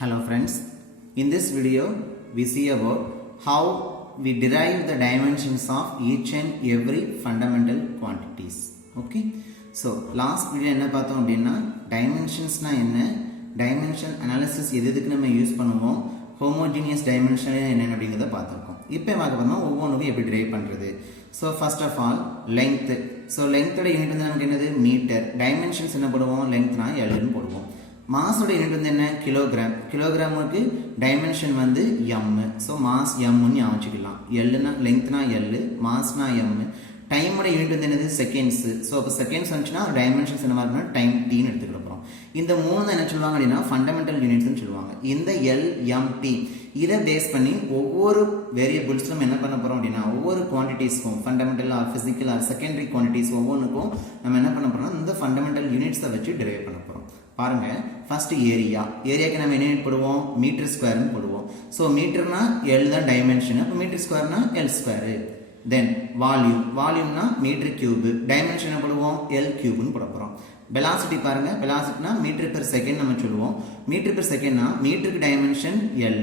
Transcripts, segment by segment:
Hello friends, in this video we see about how we derive the dimensions of each and every fundamental quantities. Okay, so last video என்ன பார்த்தோம் அப்படின்னா dimensionsனா என்ன, dimension analysis எதுக்கு நம்ம use பண்ணுவோம், homogeneous dimension என்ன அப்படிங்கறத பார்த்திருக்கோம். இப்போ பார்க்க போறோம் ஒவ்வொன்றும் எப்படி derive பண்றது. So first of all length. So length ஓட யூனிட் வந்து நமக்கு என்னது மீட்டர். dimensions என்ன போடுவோம், lengthனா L ன்னு போடுவோம். மாஸோட யூனிட் வந்து என்ன, கிலோகிராம். கிலோகிராமுக்கு டைமென்ஷன் வந்து m. ஸோ மாஸ் mன்னு ஞாபகம் வச்சுக்கலாம். எல்னா லெங்க்னா எல், மாஸ்னா m. டைமோட யூனிட் வந்து என்னது, செகண்ட்ஸ். ஸோ அப்போ செகண்ட்ஸ் வந்துச்சுன்னா டைமென்ஷன்ஸ் என்ன இருக்குன்னா டைம் டீன்னு எடுத்துக்கிற போகிறோம். இந்த மூணு தான் என்ன சொல்லுவாங்க அப்படின்னா ஃபண்டமெண்டல் யூனிட்ஸ்னு சொல்லுவாங்க. இந்த எல் எம் டி இதை பேஸ் பண்ணி ஒவ்வொரு வேரியபிள்ஸ் நம்ம என்ன பண்ண போகிறோம் அப்படின்னா ஒவ்வொரு குவான்டிட்டிஸ்க்கும் fundamental or physical or secondary quantities ஒவ்வொன்றுக்கும் நம்ம என்ன பண்ண போகிறோம்னா இந்த ஃபண்டமெண்டல் யூனிட்ஸை வச்சு டெரைவ் பண்ண போகிறோம். பாருங்க, ஃபர்ஸ்ட் ஏரியா. ஏரியாக்கு நம்ம என்ன யூனிட் போடுவோம், மீட்டர் ஸ்கொயர்னு போடுவோம். ஸோ மீட்டர்னா எல் தான் டைமென்ஷன், அப்போ மீட்டர் ஸ்கொயர்னா எல் ஸ்கொயரு. தென் வால்யூம். வால்யூம்னா மீட்டர் கியூப், டைமென்ஷன் போடுவோம் எல் கியூப்னு போட போகிறோம். வெலாசிட்டி பாருங்க, வெலாசிட்டினா மீட்டர் பெர் செகண்ட் நம்ம சொல்லுவோம். மீட்டர் பெர் செகண்ட்னா மீட்டருக்கு டைமென்ஷன் எல்,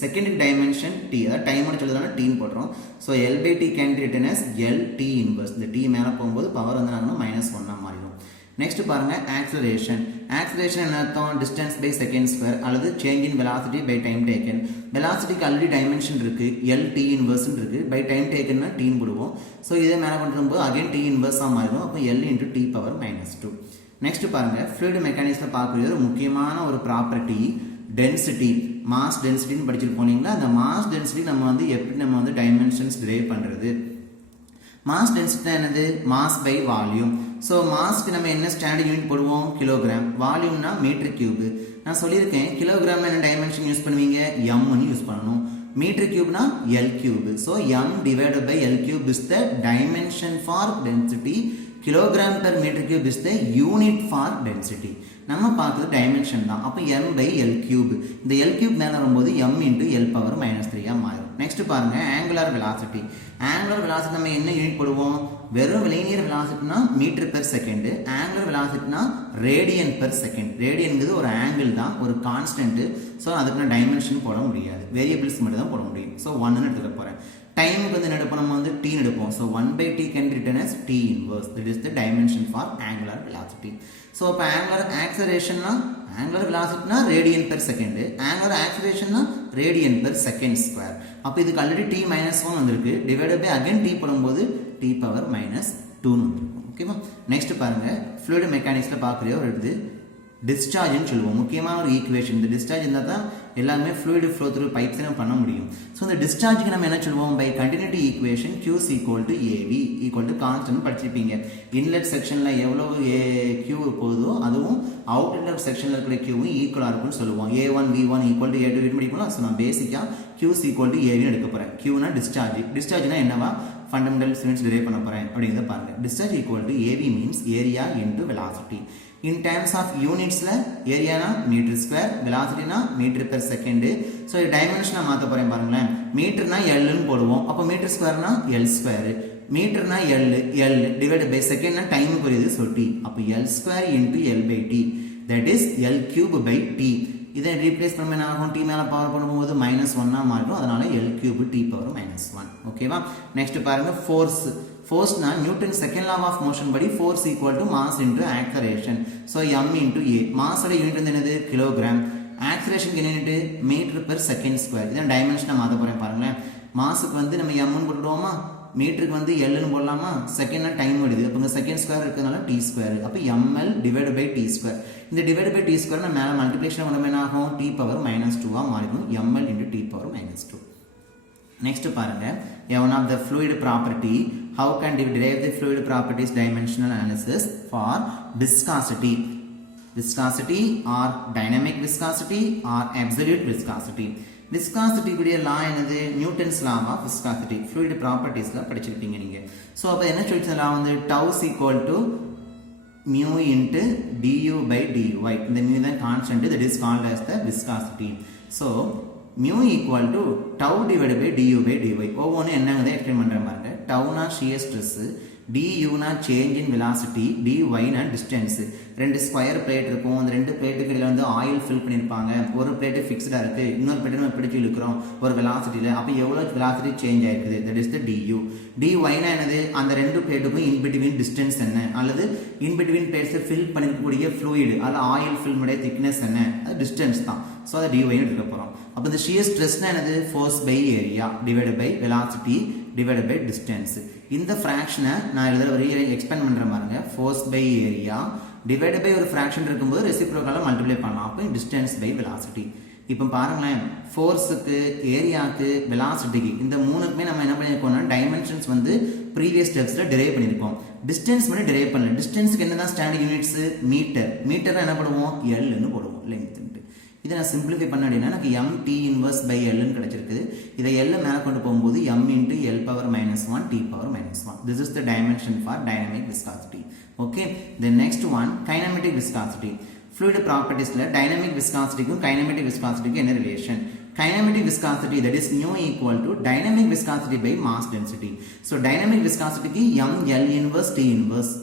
செகண்டுக்கு டைமென்ஷன் டி, அதாவது டைமோட சொல்லுறதுனால டீன்னு போடுறோம். So L by T can be written as L T inverse. இந்த டி மேலே போகும்போது பவர் வந்து நாங்கள் -1 மாறிடும். நெக்ஸ்ட் பாருங்க ஆக்சலரேஷன். ஆக்சலரேஷன் என்ன அர்த்தம், டிஸ்டன்ஸ் பை செகண்ட் ஸ்கொயர் அல்லது change in velocity by time taken. வெலாசிட்டிக்கு ஆல்ரெடி டைமென்ஷன் இருக்கு, எல் டி இன்வர்ஸ் இருக்கு, பை டைம் டேக்கன்னா டீன் போடுவோம். ஸோ இதை மேலே கொண்டு வரும்போது அகைன் டி இன்வர்ஸாக மாறிடும். அப்போ L into T power -2. Next பாருங்க ஃப்ளூயிட் மெக்கானிக்ஸில் பார்க்கக்கூடிய ஒரு முக்கியமான ஒரு ப்ராப்பர்ட்டி டென்சிட்டி. மாஸ் டென்சிட்டின்னு படிச்சுட்டு போனீங்களா, அந்த மாஸ் டென்சிட்டி நம்ம வந்து எப்படி நம்ம வந்து டைமென்ஷன்ஸ் டிரைவ் பண்ணுறது. மாஸ் டென்சிட்டி என்னது, மாஸ் பை வால்யூம். ஸோ மாஸ்க்கு நம்ம என்ன ஸ்டாண்டர்ட் யூனிட் போடுவோம், கிலோகிராம். வால்யூம்னா மீட்டர் கியூப். நான் சொல்லியிருக்கேன் கிலோகிராம்ல என்ன டைமென்ஷன் யூஸ் பண்ணுவீங்க, எம்னு யூஸ் பண்ணணும். மீட்டர் கியூப்னா L cube. So M divided by L cube is the dimension for density. Kilogram per metre cube is the unit for density. நம்ம பார்க்குறது டைமென்ஷன் தான். அப்போ எம் பை எல் கியூப். இந்த L cube மேலே வரும்போது M into L power -3 மாறும். Next பாருங்க angular velocity. Angular velocity நம்ம என்ன யூனிட் போடுவோம், வெறும் லீனியர் வெலாசிட்டினா மீட்டர் பெர் செகண்ட், ஆங்குலர் வெலாசிட்டினா ரேடியன் பெர் செகண்ட். ரேடியன்கிறது ஒரு ஆங்கிள் தான், ஒரு கான்ஸ்டன்ட். ஸோ அதுக்கு நான் டைமென்ஷன் போட முடியாது, வேரியபிள்ஸ் மட்டும் தான் போட முடியும். ஸோ 1ன்னு எடுத்துக்க போகிறேன். டைமுக்கு வந்து என்ன எடுப்போம், நம்ம வந்து டீன்னு எடுப்போம். So 1/t can written as t inverse. That is the dimension for angular velocity. So இப்போ ஆங்குலர் ஆக்சலரேஷன்னா ஆங்குலர் வெலாசிட்டினா ரேடியன் பெர் செகண்ட், ஆங்குலர் ஆக்சலரேஷன்னா ரேடியன் பெர் செகண்ட் ஸ்கொயர். அப்போ இதுக்கு ஆல்ரெடி t -1 வந்திருக்கு, டிவைடட் பை அகைன் t போடும்போது t power -2ன்னு வந்திருக்கும். ஓகேவா. நெக்ஸ்ட் பாருங்க ஃப்ளூயிட் மெக்கானிக்ஸில் பார்க்குற ஒரு இது டிஸ்சார்ஜ்னு சொல்லுவோம். முக்கியமான ஒரு ஈக்குவேஷன். இந்த டிஸ்சார்ஜ் இருந்தால் தான் எல்லாமே ஃப்ளூயிட் ஃப்ளோ த்ரூ பைப்ஸ் நம்ம பண்ண முடியும். ஸோ இந்த டிஸ்சார்ஜுக்கு நம்ம என்ன சொல்லுவோம், by continuity equation Q = AV = constant படிச்சிருப்பீங்க. இன்லெட் செக்ஷனில் எவ்வளோ Q போகுதோ அதுவும் அவுட்லெட் செக்ஷனில் இருக்கிற Qவும் ஈக்குவலாக இருக்கும்னு சொல்லுவோம். A1 V1 = A2 படிக்கலாம். ஸோ நான் பேசிக்காக Q = AVன்னு எடுக்க போகிறேன். Qனா டிஸ்சார்ஜ். டிஸ்சார்ஜ்னா என்னவா, ஃபண்டமெண்டல் யூனிட்ஸ் டெரைவ் பண்ண போகிறேன் அப்படிங்கிறத பாருங்க. Discharge = AV means area into velocity. In terms of யூனிட்ஸ்ல ஏரியானா மீட்டர் ஸ்கொயர், வெலாசிட்டினா மீட்டர் பெர் செகண்ட். ஸோ டைமென்ஷனை மாற்ற போறேன் பாருங்களேன். மீட்டர்னா எல்னு போடுவோம், அப்போ மீட்டர் ஸ்கொயர்னா எல் ஸ்கொயர். மீட்டர்னா எல் டிவைட் பை செகண்ட்னா டைமுக்கு வருது, ஸோ டி. அப்போ L square into L by T, that is L cube by T. இதை ரீப்ளேஸ் பண்ண என்ன ஆகும், டி மேலே பவர் பண்ணும்போது -1 மாறிடும். அதனால எல் கியூப் டி பவர் -1. ஓகேவா. நெக்ஸ்ட் பாருங்க ஃபோர்ஸ். ஃபோர்ஸ்னா Newton second law of motion படி force = mass into acceleration. So m into a. மாஸோட யூனிட் வந்து என்னது, கிலோகிராம். ஆக்சலரேஷனுக்கு என்ன unit, metre per second square. இதான் டைமென்ஷனை மாற்ற போகிறேன் பாருங்களேன். மாஸுக்கு வந்து நம்ம mன்னு போட்டுடுவோமா, மீட்டருக்கு வந்து எல்னு போடலாமா, செகண்ட்னா டைம் வருது. அப்போ இங்கே செகண்ட் ஸ்கொயர் இருக்கிறதுனால டி ஸ்கொயர். அப்போ ml divide by T square. இந்த டிவைட் பை டி ஸ்கொயர் நான் மேலே மல்டிப்ளிகேஷன் பண்ண என்ன ஆகும், டி பவர் -2 மாறிடும். ml into T power -2. Next பாருங்க one of the fluid property. How can we derive the fluid properties dimensional analysis for viscosity? Viscosity or dynamic viscosity or absolute viscosity. Viscosity உடைய law என்னது, Newton's law of viscosity. fluid propertiesல படிச்சிருப்பீங்க நீங்க. So அப்போ என்ன சொல்லிச்சு லா வந்து tau = mu into du by dy. இந்த mu தான் constant, that is called as the viscosity. So mu = tau divided by du by dy. ஒவ்வொன்றும் என்னங்கிறத எக்ஸ்பிளைன் பண்ணுற பாருங்க. டவுனா ஷியர் ஸ்ட்ரெஸ், du னா சேஞ்ச் இன் வெலாசிட்டி, dy னா டிஸ்டன்ஸ். ரெண்டு ஸ்கொயர் பிளேட் இருக்கும், அந்த ரெண்டு பிளேட்டுக்கு இடையில வந்து ஆயில் ஃபில் பண்ணியிருப்பாங்க, ஒரு பிளேட்டு ஃபிக்ஸ்டாக இருக்குது, இன்னொரு பிளேட்டு நம்ம பிடிச்சி இழுக்கிறோம் ஒரு வெலாசிட்டியில், அப்போ எவ்வளோ வெலாசிட்டி சேஞ்ச் ஆயிருக்குது, தட் இஸ் த du. dyனா என்னது, அந்த ரெண்டு பிளேட்டுக்கும் இன்பிட்வீன் டிஸ்டன்ஸ் என்ன, அல்லது இன்பிட்வீன் பிளேட்ஸை ஃபில் பண்ணிருக்கக்கூடிய ஃப்ளூயிட் அல்லது ஆயில் ஃபில்முடைய திக்னஸ் என்ன, அது டிஸ்டன்ஸ் தான். ஸோ அதை dyன்னு எடுக்க போகிறோம். அப்போ இந்த ஷியர் ஸ்ட்ரெஸ்னா என்னது, force by area divided by velocity divided by distance. இந்த ஃப்ராக்ஷனை நான் எழுதுற எக்ஸ்பேண்ட் பண்ணுற பாருங்க, force by area divided by ஒரு ஃப்ராக்ஷன் இருக்கும்போது ரெசிப்ரோக்கலாக மல்டிப்ளை பண்ணலாம். அப்போ டிஸ்டன்ஸ் பை வெலாசிட்டி. இப்போ பாருங்களேன், ஃபோர்ஸுக்கு, ஏரியாவுக்கு, வெலாசிட்டிக்கு இந்த மூணுக்குமே நம்ம என்ன பண்ணியிருக்கோம்னா டைமென்ஷன்ஸ் வந்து ப்ரீவியஸ் ஸ்டெப்ஸில் டிரைவ் பண்ணியிருக்கோம். டிஸ்டன்ஸ் மட்டும் டிரைவ் பண்ணல. டிஸ்டன்ஸுக்கு என்ன தான் ஸ்டாண்டர்ட் யூனிட்ஸ், மீட்டர். மீட்டர் என்ன பண்ணுவோம், எல்னு போடுவோம், லென்த். இதை நான் சிம்பிளிஃபை பண்ண அப்படின்னா எனக்கு mt இன்வர்ஸ் பை எல்னு கிடைச்சிருக்குது. இதை எல்ல மேலே கொண்டு போகும்போது m into l power minus 1 t power minus 1. This is the dimension for dynamic viscosity. Okay. The next one, kinematic viscosity. Fluid propertiesல dynamic viscosityக்கும் kinematic viscosityக்கும் என்ன relation? Kinematic viscosity, that is nu equal to dynamic viscosity by mass density. So dynamic viscosity m l inverse t inverse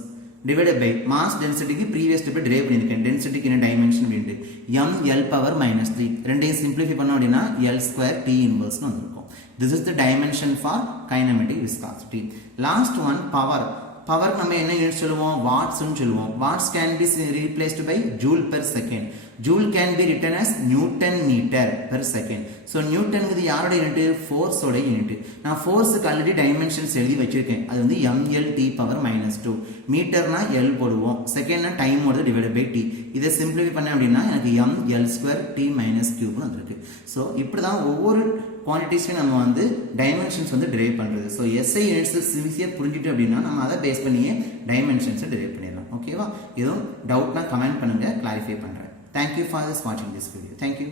divided by mass density க்கு previous step derive பண்ணிருக்கேன். density க்கு என்ன dimension அப்படினு m l power minus 3. ரெண்டையும் simplify பண்ணோம் அப்படினா l square t inverse னு வந்திருக்கும். This is the dimension for kinematic viscosity. Last one, power. Power நம்ம என்ன யூனிட் சொல்லுவோம், watts னு சொல்லுவோம். Watts can be replaced by joule per second. Joule can be written as Newton meter per second. So Newton இது யாரோட unit, force ஓட unit. நான் forceக்கு already dimensions எழுதி வச்சிருக்கேன். அது வந்து ml t power minus 2. மீட்டர்னா l போடுவோம், செகண்ட்னா டைம் ஓடுது டிவைடட் பை t. இதை சிம்பிளிஃபை பண்ண அப்படின்னா எனக்கு ml square t minus cube னு வந்திருக்கு. ஸோ இப்படி தான் ஒவ்வொரு குவான்டிட்டிஸையும் நம்ம வந்து டைமென்ஷன்ஸ் வந்து டிரைவ் பண்ணுறது. ஸோ எஸ்ஐ யூனிட்ஸ் ஈஸியாக புரிஞ்சுட்டு அப்படின்னா நம்ம அதை பேஸ் பண்ணியே டைமென்ஷன்ஸை டிரைவ் பண்ணிடலாம். ஓகேவா? எதுவும் டவுட்னா கமெண்ட் பண்ணுங்கள், கிளாரிஃபை பண்ணுறேன். Thank you for watching this video. Thank you.